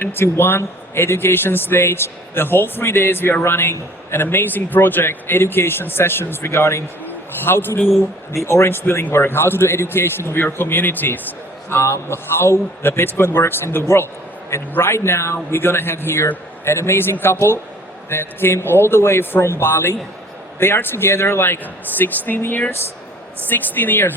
to one education stage. The whole 3 days we are running an amazing project, education sessions regarding how to do the orange billing work, how to do education of your communities, how the Bitcoin works in the world. And right now we're gonna have here an amazing couple that came all the way from Bali. They are together like 16 years,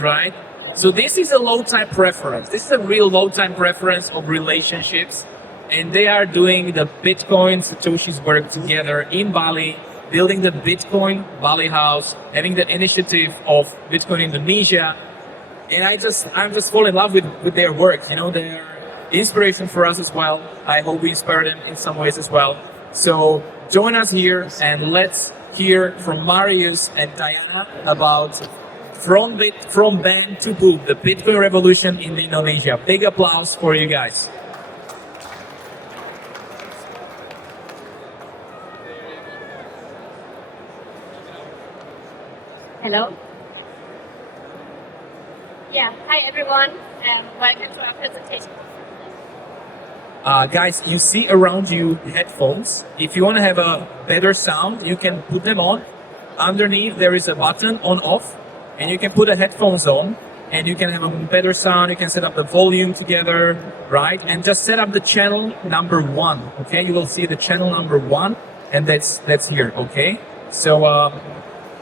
right? So this is a low time preference. This is a real low time preference of relationships. And they are doing the Bitcoin Satoshi's work together in Bali, building the Bitcoin Bali house, having the initiative of Bitcoin Indonesia. And I'm just fall in love with their work. You know, they're inspiration for us as well. I hope we inspire them in some ways as well. So join us here and let's hear from Marius and Diana about from ban to boom, the Bitcoin revolution in Indonesia. Big applause for you guys. Hello. Yeah, hi everyone. Welcome to our presentation. Guys, you see around you headphones. If you want to have a better sound, you can put them on. Underneath there is a button on off, and you can put the headphones on, and you can have a better sound. You can set up the volume together, right? And just set up the channel number 1. Okay, you will see the channel number 1, and that's here. Okay, so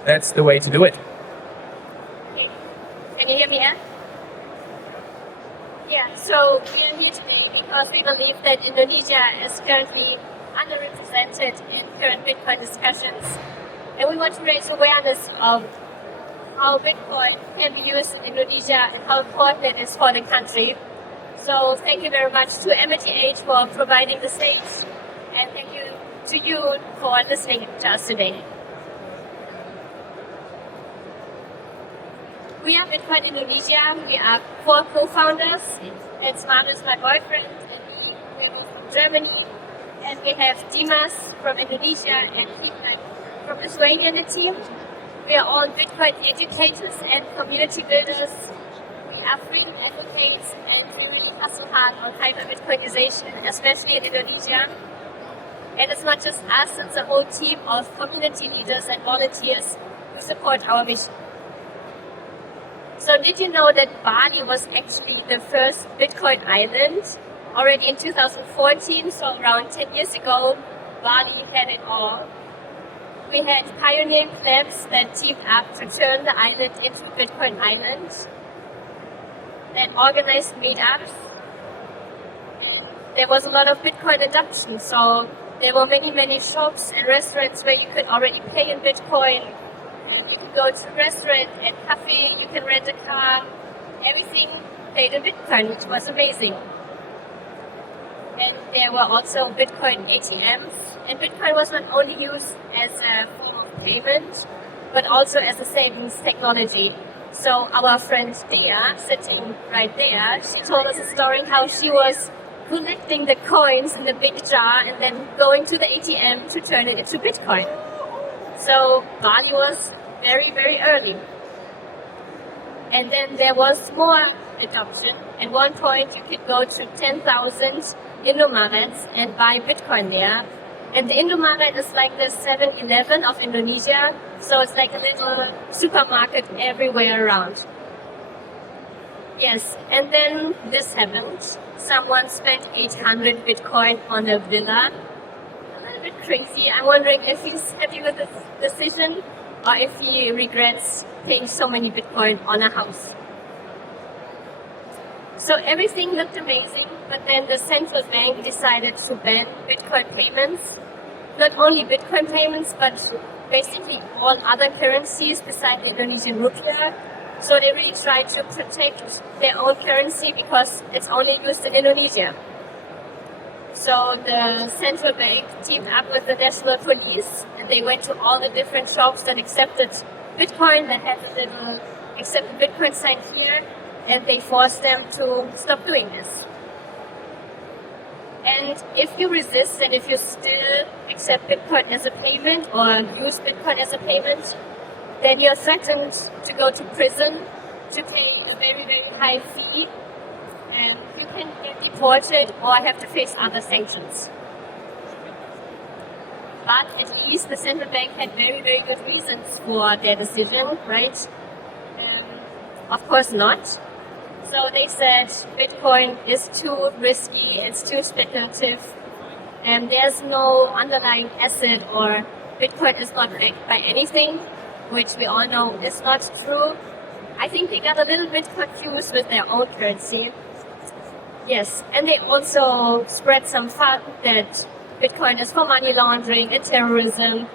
that's the way to do it. Okay. Can you hear me now? Yeah, so we are here today because we believe that Indonesia is currently underrepresented in current Bitcoin discussions. And we want to raise awareness of how Bitcoin can be used in Indonesia and how important it is for the country. So thank you very much to AmityAge for providing the stage, and thank you to you for listening to us today. We are Bitcoin Indonesia. We are 4 co-founders. It's Marius, my boyfriend, and me. We moved from Germany. And we have Dimas from Indonesia and Kieran from Lithuania in the team. We are all Bitcoin educators and community builders. We are freedom advocates, and we really hustle hard on hyper-Bitcoinization, especially in Indonesia. And it's not just us, it's a whole team of community leaders and volunteers who support our mission. So did you know that Bali was actually the first Bitcoin island? Already in 2014, so around 10 years ago, Bali had it all. We had pioneering clubs that teamed up to turn the island into Bitcoin Island, that organized meetups, and there was a lot of Bitcoin adoption. So there were many shops and restaurants where you could already pay in Bitcoin. Go to a restaurant and cafe, you can rent a car, everything paid in Bitcoin, which was amazing. And there were also Bitcoin ATMs, and Bitcoin was not only used as a form of payment, but also as a savings technology. So our friend Dea, sitting right there, she told us a story how she was collecting the coins in the big jar and then going to the ATM to turn it into Bitcoin. So Bali was very early. And then there was more adoption. At one point you could go to 10,000 Indomarets and buy Bitcoin there. And the Indomaret is like the 7-Eleven of Indonesia, so it's like a little supermarket everywhere around. Yes, and then this happened. Someone spent 800 Bitcoin on a villa. A little bit crazy. I'm wondering if he's happy with this decision, or if he regrets paying so many Bitcoin on a house. So everything looked amazing, but then the central bank decided to ban Bitcoin payments. Not only Bitcoin payments, but basically all other currencies besides Indonesian rupiah. So they really tried to protect their own currency because it's only used in Indonesia. So the central bank teamed up with the national police, and they went to all the different shops that accepted Bitcoin, that had a little accepted Bitcoin sign here, and they forced them to stop doing this. And if you resist and if you still accept Bitcoin as a payment or use Bitcoin as a payment, then you're threatened to go to prison, to pay a very high fee, and you can get deported or have to face other sanctions. But at least the central bank had very, very good reasons for their decision, right? Of course not. So they said Bitcoin is too risky, it's too speculative, and there's no underlying asset, or Bitcoin is not backed by anything, which we all know is not true. I think they got a little bit confused with their own currency. Yes, and they also spread some fun that Bitcoin is for money laundering and terrorism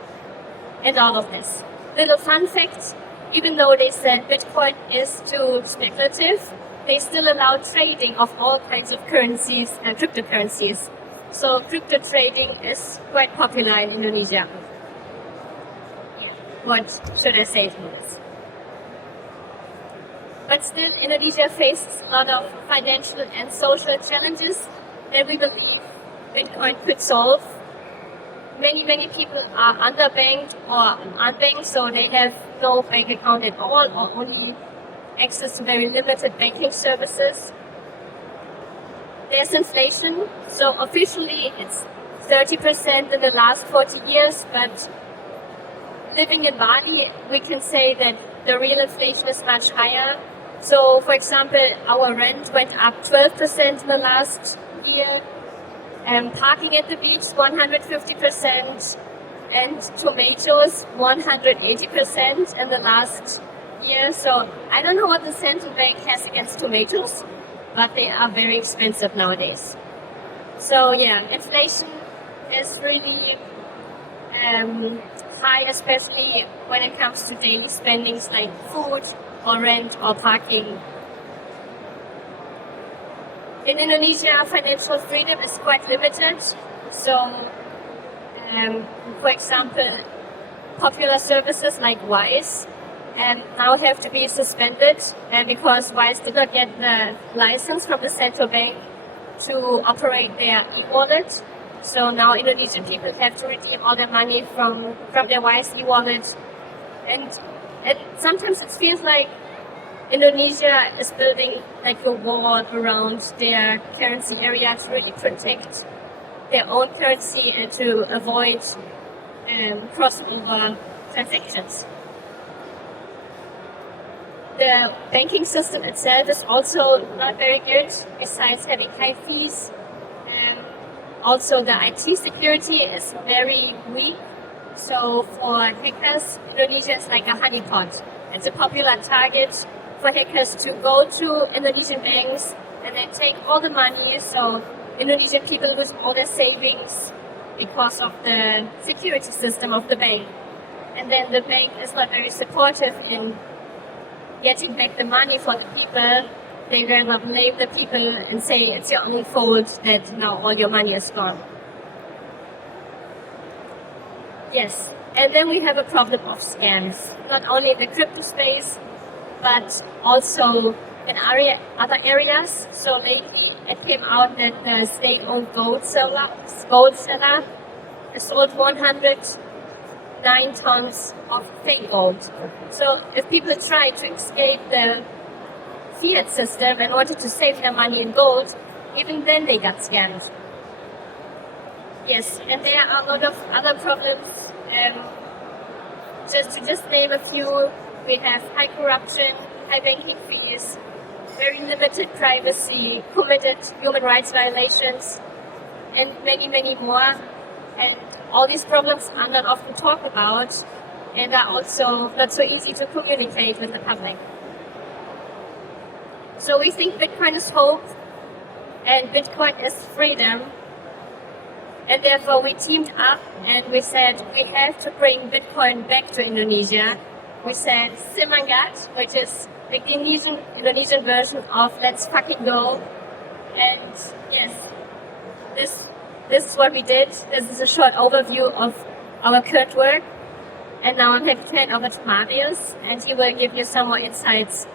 and all of this. Little fun fact, even though they said Bitcoin is too speculative, they still allow trading of all kinds of currencies and cryptocurrencies. So crypto trading is quite popular in Indonesia. Yeah. What should I say to this? But still, Indonesia faces a lot of financial and social challenges that we believe Bitcoin could solve. Many people are underbanked or unbanked, so they have no bank account at all or only access to very limited banking services. There's inflation, so officially it's 30% in the last 40 years, but living in Bali, we can say that the real inflation is much higher. So, for example, our rent went up 12% in the last year, and parking at the beach 150%, and tomatoes 180% in the last year. So I don't know what the central bank has against tomatoes, but they are very expensive nowadays. So yeah, inflation is really high, especially when it comes to daily spendings like food or rent or parking. In Indonesia, financial freedom is quite limited. So, for example, popular services like Wise now have to be suspended because Wise did not get the license from the central bank to operate their e-wallet. So now Indonesian people have to redeem all their money from their Wise e-wallet. And sometimes it feels like Indonesia is building like a wall around their currency area to really protect their own currency and to avoid cross-border transactions. The banking system itself is also not very good, besides having high fees. Also, the IT security is very weak. So for hackers, Indonesia is like a honeypot. It's a popular target for hackers to go to Indonesian banks and then take all the money. So Indonesian people lose all their savings because of the security system of the bank. And then the bank is not very supportive in getting back the money for the people. They rather blame the people and say it's your only fault that now all your money is gone. Yes, and then we have a problem of scams, not only in the crypto space, but also in other areas. So lately it came out that the state-owned gold seller sold 109 tons of fake gold. So if people try to escape the fiat system and wanted to save their money in gold, even then they got scammed. Yes, and there are a lot of other problems. Just name a few, we have high corruption, high banking fees, very limited privacy, committed human rights violations, and many more. And all these problems are not often talked about and are also not so easy to communicate with the public. So we think Bitcoin is hope and Bitcoin is freedom. And therefore we teamed up and we said we have to bring Bitcoin back to Indonesia. We said Semangat, which is the Indonesian version of Let's Fucking Go. And yes, this is what we did. This is a short overview of our current work. And now I'm happy to hand over to Marius, and he will give you some more insights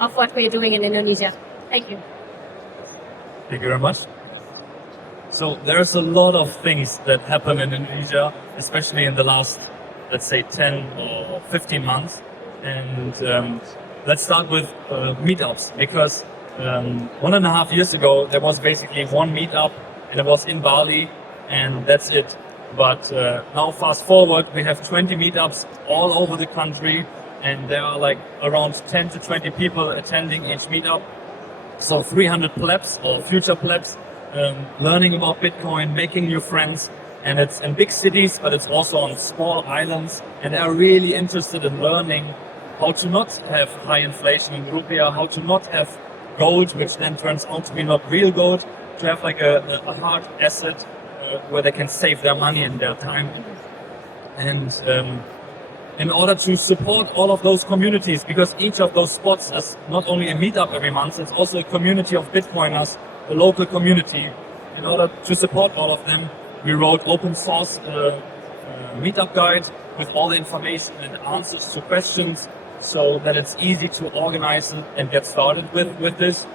of what we're doing in Indonesia. Thank you. Thank you very much. So there's a lot of things that happen in Indonesia, especially in the last, let's say, 10 or 15 months. And let's start with meetups, because 1.5 years ago, there was basically one meetup, and it was in Bali, and that's it. But now, fast forward, we have 20 meetups all over the country, and there are like around 10 to 20 people attending each meetup. So 300 plebs or future plebs learning about Bitcoin, making new friends. And it's in big cities, but it's also on small islands. And they are really interested in learning how to not have high inflation in rupiah, how to not have gold, which then turns out to be not real gold, to have like a hard asset where they can save their money and their time. And in order to support all of those communities, because each of those spots is not only a meetup every month, it's also a community of Bitcoiners, a local community. In order to support all of them, we wrote open source meetup guide with all the information and answers to questions, so that it's easy to organize and get started with this.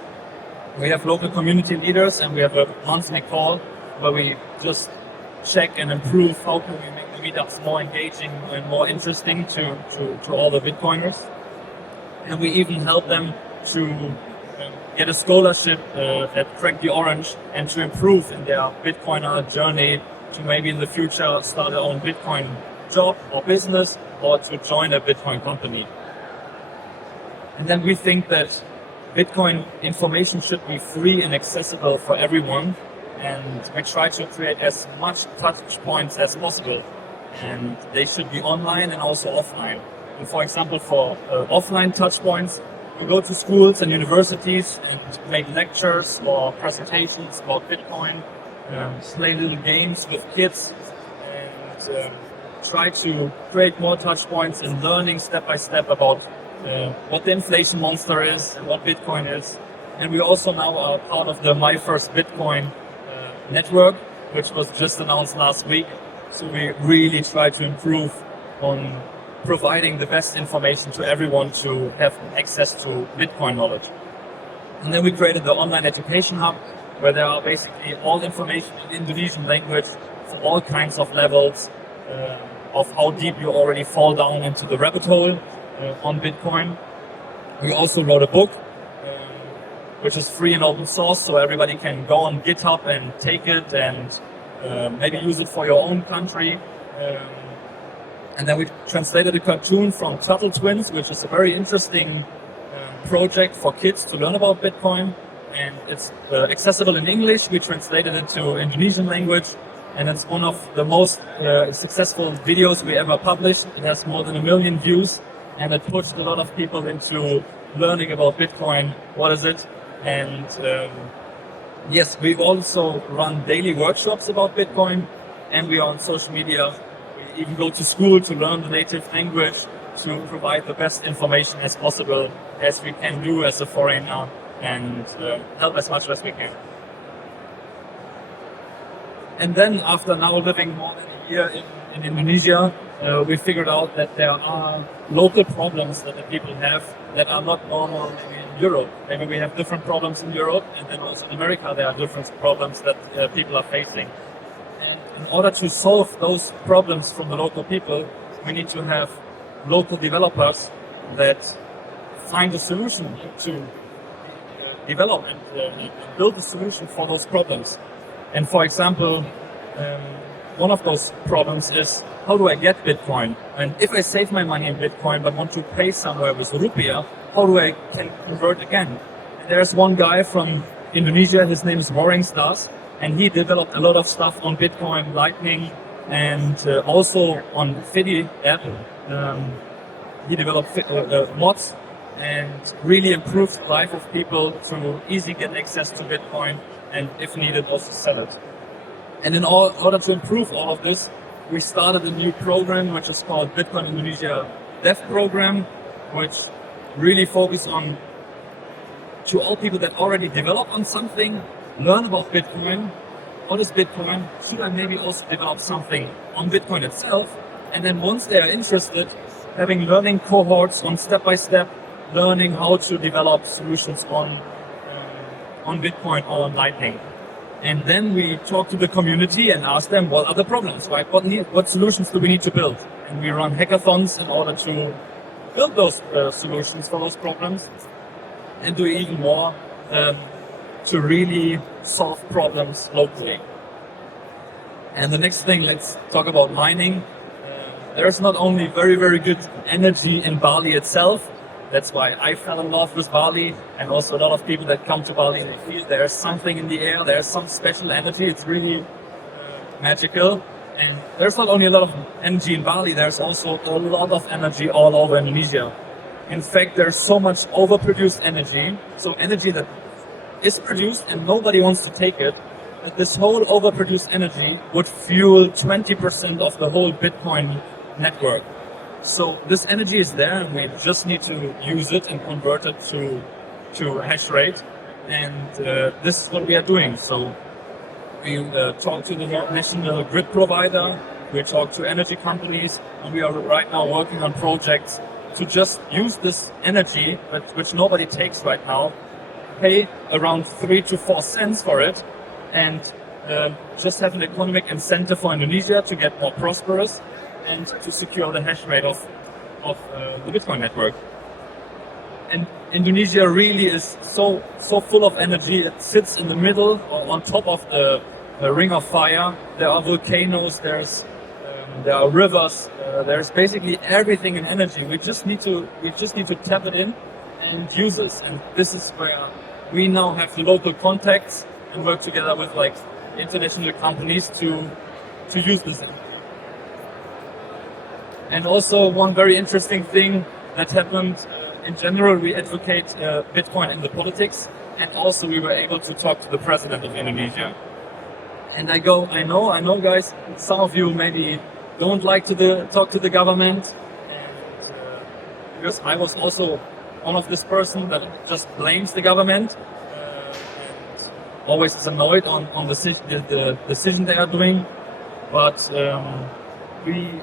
We have local community leaders, and we have a monthly call where we just check and improve how can we make the meetups more engaging and more interesting to all the Bitcoiners. And we even help them to get a scholarship at Crack the Orange and to improve in their Bitcoiner journey, to maybe in the future start their own Bitcoin job or business, or to join a Bitcoin company. And then we think that Bitcoin information should be free and accessible for everyone, and we try to create as much touch points as possible, and they should be online and also offline. And for example, for offline touch points, we go to schools and universities and make lectures or presentations about Bitcoin, play little games with kids, and try to create more touch points and learning step by step about what the inflation monster is and what Bitcoin is. And we also now are part of the My First Bitcoin network, which was just announced last week. So we really try to improve on providing the best information to everyone to have access to Bitcoin knowledge. And then we created the online education hub, where there are basically all information in Indonesian language for all kinds of levels of how deep you already fall down into the rabbit hole on Bitcoin. We also wrote a book, which is free and open source, so everybody can go on GitHub and take it and maybe use it for your own country. And then we translated a cartoon from Turtle Twins, which is a very interesting project for kids to learn about Bitcoin. And it's accessible in English. We translated it to Indonesian language, and it's one of the most successful videos we ever published. It has more than 1 million views, and it pushed a lot of people into learning about Bitcoin. What is it? And yes, we also run daily workshops about Bitcoin, and we are on social media. We even go to school to learn the native language, to provide the best information as possible as we can do as a foreigner, and help as much as we can. And then, after now living more than a year in Indonesia, we figured out that there are local problems that the people have that are not normal in Europe. Maybe we have different problems in Europe, and then also in America there are different problems that people are facing. And in order to solve those problems from the local people, we need to have local developers that find a solution to develop and build a solution for those problems. And for example, one of those problems is, how do I get Bitcoin? And if I save my money in Bitcoin but want to pay somewhere with rupiah, how do I can convert again? There's one guy from Indonesia, his name is Stars, and he developed a lot of stuff on Bitcoin, Lightning, and also on Fidi app. He developed mods and really improved the life of people to easily get access to Bitcoin, and if needed also sell it. And in order to improve all of this, we started a new program which is called Bitcoin Indonesia Dev Program, which really focus on to all people that already develop on something, learn about Bitcoin. What is Bitcoin? Should I maybe also develop something on Bitcoin itself? And then once they are interested, having learning cohorts on step-by-step, learning how to develop solutions on Bitcoin or on Lightning. And then we talk to the community and ask them, what are the problems, right? What solutions do we need to build? And we run hackathons in order to build those solutions for those problems, and do even more. to really solve problems locally. And the next thing, let's talk about mining. There's not only very, very good energy in Bali itself. That's why I fell in love with Bali, and also a lot of people that come to Bali, they feel there's something in the air, there's some special energy. It's really magical. And there's not only a lot of energy in Bali, there's also a lot of energy all over Indonesia. In fact, there's so much overproduced energy, so energy that is produced and nobody wants to take it, that this whole overproduced energy would fuel 20% of the whole Bitcoin network. So this energy is there, and we just need to use it and convert it to hash rate. And this is what we are doing. So we talk to the national grid provider, we talk to energy companies, and we are right now working on projects to just use this energy, which nobody takes right now, pay around 3 to 4 cents for it, and just have an economic incentive for Indonesia to get more prosperous and to secure the hash rate of the Bitcoin network. And Indonesia really is so full of energy. It sits in the middle, or on top of the ring of fire. There are volcanoes, there are rivers, there's basically everything in energy. We just need to tap it in and use it. And this is where we now have the local contacts and work together with like international companies to use this. And also one very interesting thing that happened, in general, we advocate Bitcoin in the politics, and also we were able to talk to the president of Indonesia. And I know guys, some of you maybe don't like to talk to the government, and because I was also one of this person that just blames the government, and always is annoyed on the decision they are doing, but we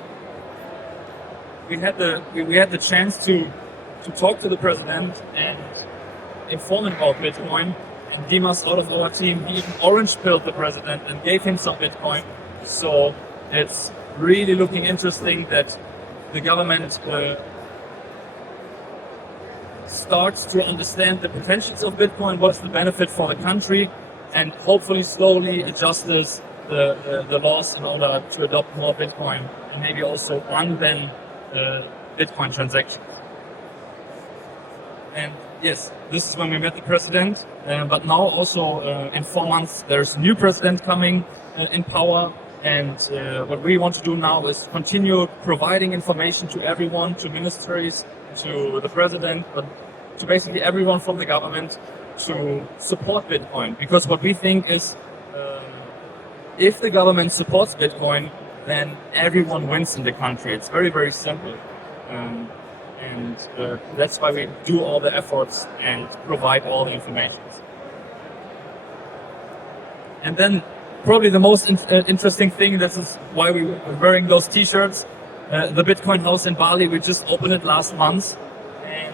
had the chance to talk to the president and inform him about Bitcoin. And Dimas, out of our team, he even orange pilled the president and gave him some Bitcoin. So it's really looking interesting that the government starts to understand the potentials of Bitcoin, what's the benefit for the country, and hopefully slowly adjusts the laws in order to adopt more Bitcoin and maybe also unban Bitcoin transactions. And yes, this is when we met the president, but now also in 4 months there's a new president coming in power, and what we want to do now is continue providing information to everyone, to ministries, to the president, but to basically everyone from the government to support Bitcoin. Because what we think is if the government supports Bitcoin, then everyone wins in the country. It's very, very simple. And that's why we do all the efforts and provide all the information. And then probably the most interesting thing, this is why we were wearing those t-shirts, the Bitcoin house in Bali, we just opened it last month, and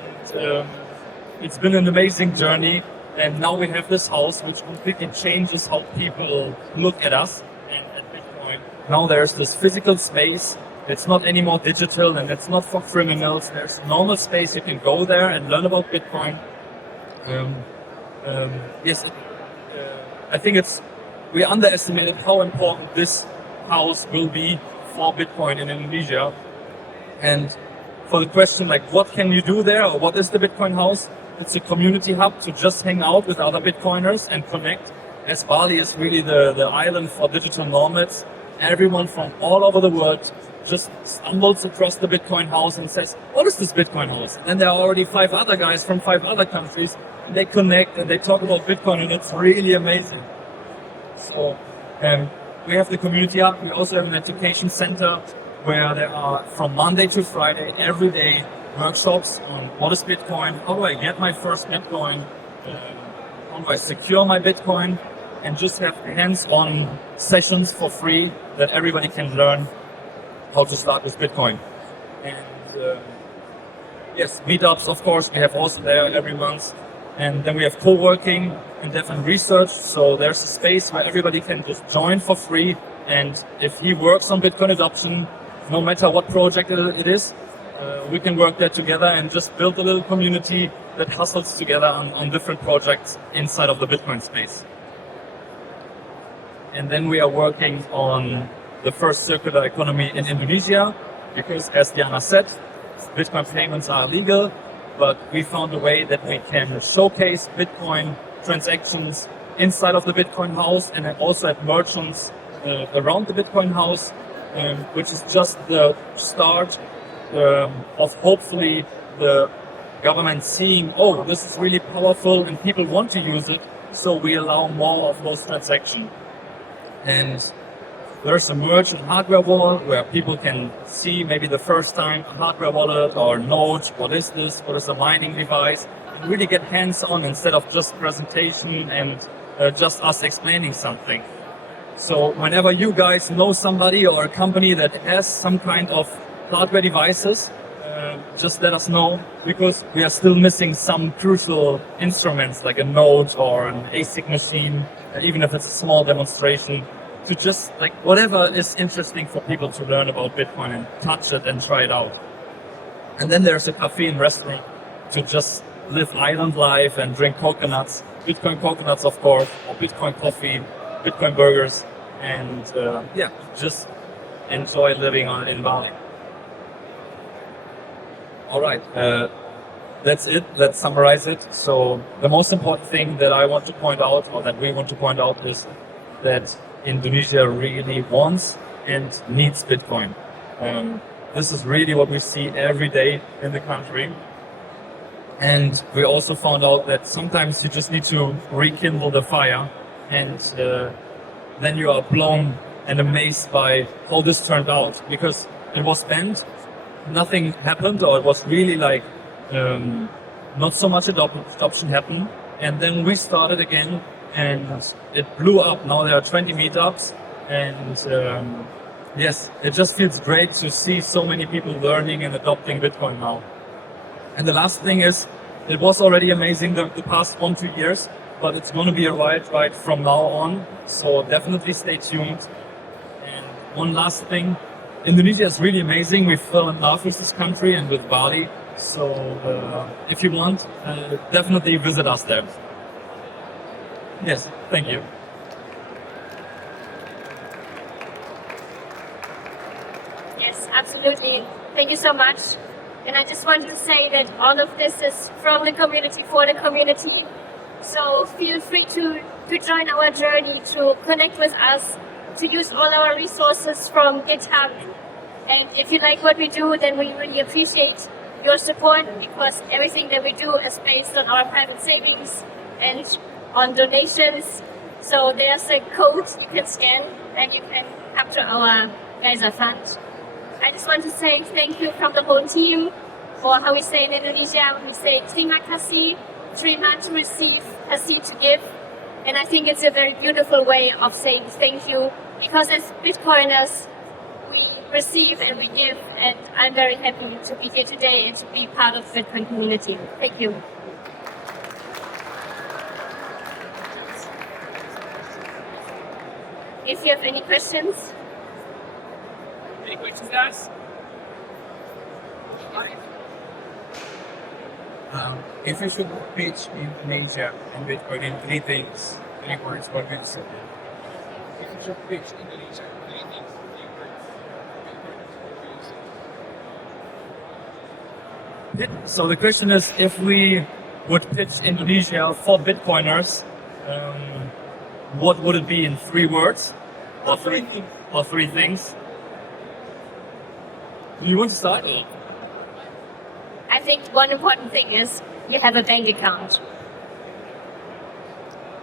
it's been an amazing journey. And now we have this house which completely changes how people look at us and at Bitcoin. Now there's this physical space. It's not anymore digital, and it's not for criminals. There's normal space. You can go there and learn about Bitcoin. Yes, I think we underestimated how important this house will be for Bitcoin in Indonesia. And for the question, like, what can you do there, or what is the Bitcoin house? It's a community hub to just hang out with other Bitcoiners and connect. As Bali is really the island for digital nomads, everyone from all over the world just stumbles across the Bitcoin house and says, what is this Bitcoin house? And there are already 5 other guys from 5 other countries. They connect and they talk about Bitcoin, and it's really amazing. So we have the community hub. We also have an education center where there are, from Monday to Friday, every day, workshops on what is Bitcoin, how do I get my first Bitcoin, how do I secure my Bitcoin, and just have hands-on sessions for free that everybody can learn how to start with Bitcoin. And yes, meetups, of course, we have also there every month. And then we have co-working and different research. So there's a space where everybody can just join for free. And if he works on Bitcoin adoption, no matter what project it is, we can work there together and just build a little community that hustles together on different projects inside of the Bitcoin space. And then we are working on the first circular economy in Indonesia, because as Diana said, Bitcoin payments are illegal, but we found a way that we can showcase Bitcoin transactions inside of the Bitcoin house and then also at merchants around the Bitcoin house, which is just the start of hopefully the government seeing, oh, this is really powerful and people want to use it, so we allow more of those transactions. And there's a merchant hardware wallet where people can see maybe the first time a hardware wallet or node, what is this, what is a mining device, and really get hands-on instead of just presentation and just us explaining something. So whenever you guys know somebody or a company that has some kind of hardware devices, just let us know, because we are still missing some crucial instruments like a node or an ASIC machine, even if it's a small demonstration, to just like whatever is interesting for people to learn about Bitcoin and touch it and try it out. And then there's a cafe and restaurant to just live island life and drink coconuts, Bitcoin coconuts of course, or Bitcoin coffee, Bitcoin burgers, and just enjoy living in Bali. All right, that's it. Let's summarize it. So the most important thing that I want to point out, or that we want to point out, is that Indonesia really wants and needs Bitcoin. This is really what we see every day in the country. And we also found out that sometimes you just need to rekindle the fire, and then you are blown and amazed by how this turned out, because it was banned. Nothing happened, or it was really like not so much adoption happened, and then we started again and it blew up. Now there are 20 meetups, and yes, it just feels great to see so many people learning and adopting Bitcoin now. And the last thing is, it was already amazing the past 1-2 years, but it's going to be a wild ride from now on, so definitely stay tuned. And one last thing, Indonesia is really amazing. We fell in love with this country and with Bali. So if you want, definitely visit us there. Yes, thank you. Yes, absolutely. Thank you so much. And I just wanted to say that all of this is from the community for the community. So feel free to join our journey, to connect with us, to use all our resources from GitHub. And if you like what we do, then we really appreciate your support, because everything that we do is based on our private savings and on donations. So there's a code you can scan and you can capture our Geyser fund. I just want to say thank you from the whole team for how we say in Indonesia. We say terima kasih, terima to receive, kasih to give. And I think it's a very beautiful way of saying thank you, because as Bitcoiners, we receive and we give, and I'm very happy to be here today and to be part of the Bitcoin community. Thank you. If you have any questions. Any questions, guys? If you should pitch Indonesia and Bitcoin in 3 things, 3 words, what would you say? If you should pitch Indonesia in 3 things, 3 words. So the question is, if we would pitch Indonesia for Bitcoiners, what would it be in 3 words? Or 3 things? Do you want to start? I think one important thing is you have a bank account.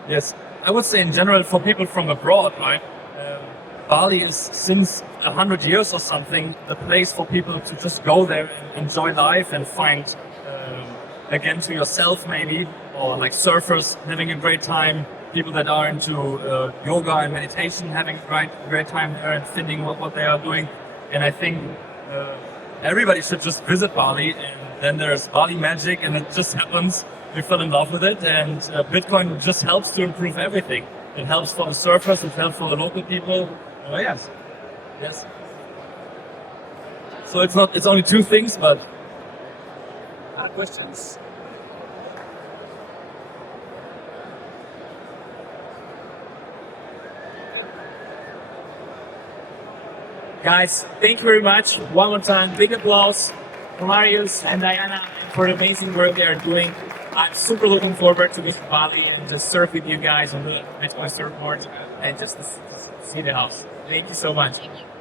Yes, I would say in general for people from abroad, right? Bali is since 100 years or something the place for people to just go there and enjoy life and find again to yourself maybe, or like surfers having a great time, people that are into yoga and meditation having a great time there and finding what they are doing. And I think everybody should just visit Bali, and then there's Bali magic, and it just happens. We fell in love with it, and Bitcoin just helps to improve everything. It helps for the surfers, it helps for the local people. Yes. So it's only 2 things, but Questions? Guys, thank you very much. One more time, big applause for Marius and Diana and for the amazing work they are doing. I'm super looking forward to visit Bali and just surf with you guys on the Bitcoin surfboard and just see the house. Thank you so much. Thank you.